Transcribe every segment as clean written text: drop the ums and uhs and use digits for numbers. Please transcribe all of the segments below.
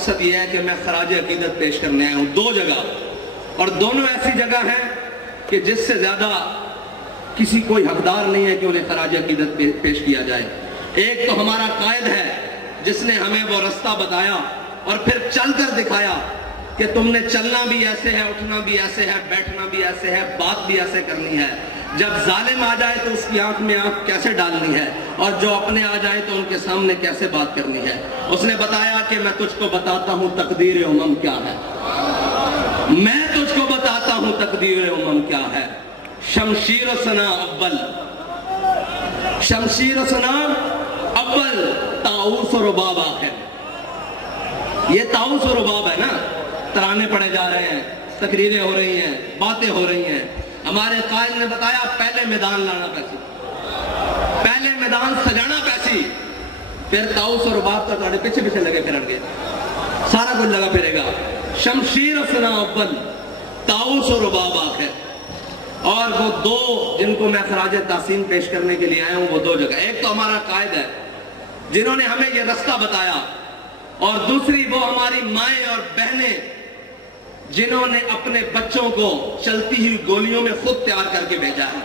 مقصد یہ ہے کہ میں خراج عقیدت پیش کرنے آیا ہوں 2 جگہ، اور دونوں ایسی جگہ ہیں کہ جس سے زیادہ کسی کوئی حقدار نہیں ہے کہ انہیں خراج عقیدت پیش کیا جائے۔ ایک تو ہمارا قائد ہے جس نے ہمیں وہ رستہ بتایا اور پھر چل کر دکھایا کہ تم نے چلنا بھی ایسے ہے، اٹھنا بھی ایسے ہے، بیٹھنا بھی ایسے ہے، بات بھی ایسے کرنی ہے۔ جب ظالم آ جائے تو اس کی آنکھ میں آنکھ کیسے ڈالنی ہے، اور جو اپنے آ جائے تو ان کے سامنے کیسے بات کرنی ہے۔ اس نے بتایا کہ میں تجھ کو بتاتا ہوں تقدیر امم کیا ہے، میں تجھ کو بتاتا ہوں تقدیر امم کیا ہے۔ شمشیر و سنا اول، شمشیر و سنا اول، طاؤس و رباب آخر۔ یہ طاؤس و رباب ہے نا، ترانے پڑے جا رہے ہیں، تقریریں ہو رہی ہیں، باتیں ہو رہی ہیں۔ ہمارے قائد نے بتایا پہلے میدان لانا پیسی، پہلے میدان سجانا پیسی، پھر طاؤس اور رباب کا تھوڑے پیچھے پیچھے لگے پھرن گے، سارا کچھ لگا پھرے گا۔ شمشیر و سنا اول، طاؤس اور رباب آخر۔ اور وہ 2 جن کو میں خراج تحسین پیش کرنے کے لیے آیا ہوں، وہ 2 جگہ، ایک تو ہمارا قائد ہے جنہوں نے ہمیں یہ رستہ بتایا، اور دوسری وہ ہماری مائیں اور بہنیں جنہوں نے اپنے بچوں کو چلتی ہوئی گولیوں میں خود تیار کر کے بھیجا ہے،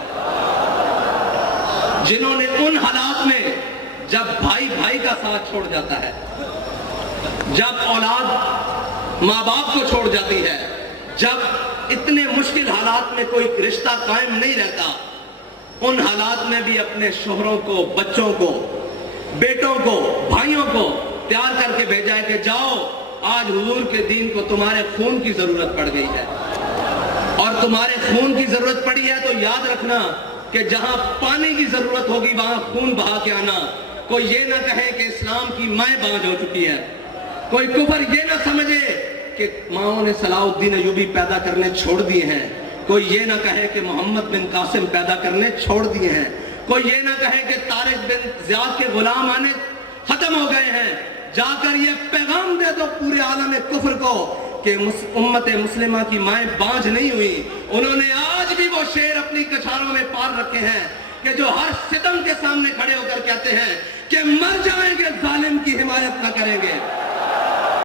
جنہوں نے ان حالات میں جب بھائی بھائی کا ساتھ چھوڑ جاتا ہے، جب اولاد ماں باپ کو چھوڑ جاتی ہے، جب اتنے مشکل حالات میں کوئی رشتہ قائم نہیں رہتا، ان حالات میں بھی اپنے شوہروں کو، بچوں کو، بیٹوں کو، بھائیوں کو تیار کر کے بھیجا ہے کہ جاؤ، آج حضور کے دین کو تمہارے خون کی ضرورت پڑ گئی ہے، اور تمہارے خون کی ضرورت پڑی ہے تو یاد رکھنا کہ جہاں پانی کی ضرورت ہوگی وہاں خون بہا کے آنا۔ کوئی یہ نہ کہے کہ اسلام کی مائیں بانجھ ہو چکی ہے، کوئی کفر یہ نہ سمجھے کہ ماؤں نے صلاح الدین ایوبی پیدا کرنے چھوڑ دیے ہیں، کوئی یہ نہ کہے کہ محمد بن قاسم پیدا کرنے چھوڑ دیے ہیں، کوئی یہ نہ کہے کہ طارق بن زیاد کے غلام آنے ختم ہو گئے ہیں۔ جا کر یہ پیغام دے دو پورے عالم کفر کو کہ امت مسلمہ کی مائیں بانجھ نہیں ہوئی۔ انہوں نے آج بھی وہ شیر اپنی کچھاروں میں پار رکھے ہیں کہ جو ہر ستم کے سامنے کھڑے ہو کر کہتے ہیں کہ مر جائیں گے ظالم کی حمایت نہ کریں گے۔